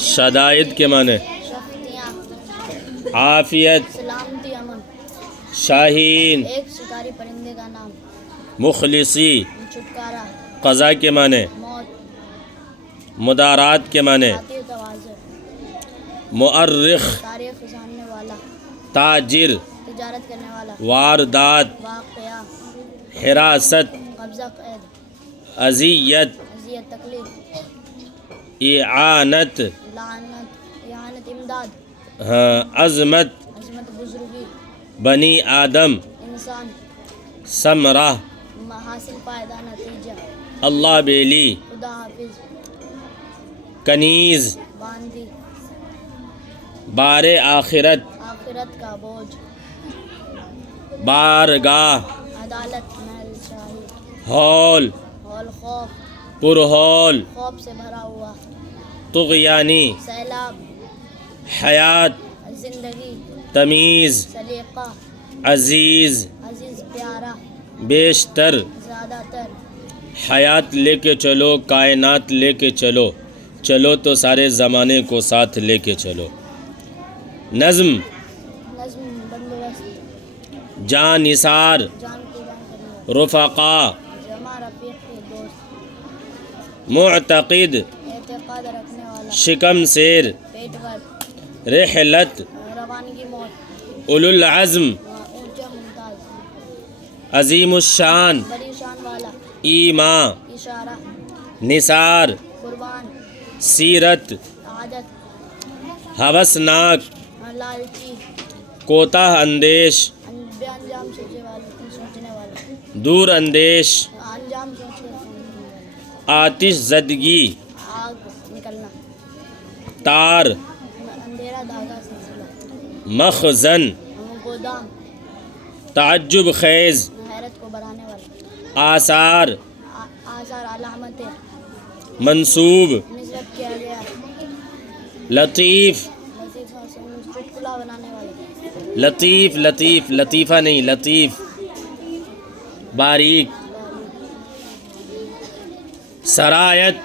شدائد کے معنی شفتیاں، عافیت سلامتی، امن، شاہین ایک شکاری پرندے کا نام، مخلصی چھٹکارا، قضا کے معنی موت، مدارات کے معنی ذاتی تواضع، مؤرخ تاریخ جاننے والا، تاجر تجارت کرنے والا، واردات واقعہ، حراست قبضہ قید، اذیت اذیت تکلیف، اعانت لعنت، اعانت امداد، عظمت عظمت بزرگی، بنی آدم انسان، ثمرہ حاصل پائیدہ نتیجہ، اللہ بیلی خدا حافظ، کنیز باندھی، بار آخرت آخرت کا بوجھ، بارگاہ عدالت محل شاہی، ہول ہول خوف، پرہول خوف سے بھرا ہوا، طغیانی سیلاب، حیات زندگی، تمیز سلیقہ، عزیز عزیز پیارا، بیشتر زیادہ تر، حیات لے کے چلو کائنات لے کے چلو چلو تو سارے زمانے کو ساتھ لے کے چلو نظم نظم بندوبست، جان نثار جان قربان کرنے، رفقا جمع رفیق کے دوست، معتقد اعتقاد رکھنے والا، شکم سیر پیٹ ور، رحلت روانگی موت، اولو العزم اونچا ممتاز، عظیم الشان بڑی شان والا، ایماں اشارہ، نثار قربان، سیرت عادت، ہوسناک لالچی، کوتاہ اندیش بے انجام سوچنے والا، دور اندیش انجام سوچ کر سوچنے والا، آتش زدگی آگ نکلنا، تار اندھیرا دھاگا سلسلہ، مخزن گودام، تعجب خیز حیرت کو بڑھانے والا، آثار آثار علامتیں، منسوب نسبت کیا گیا، لطیف لطیفہ سے چٹکلا بنانے والا، لطیف لطیف لطیفہ نہیں لطیف باریک سرایت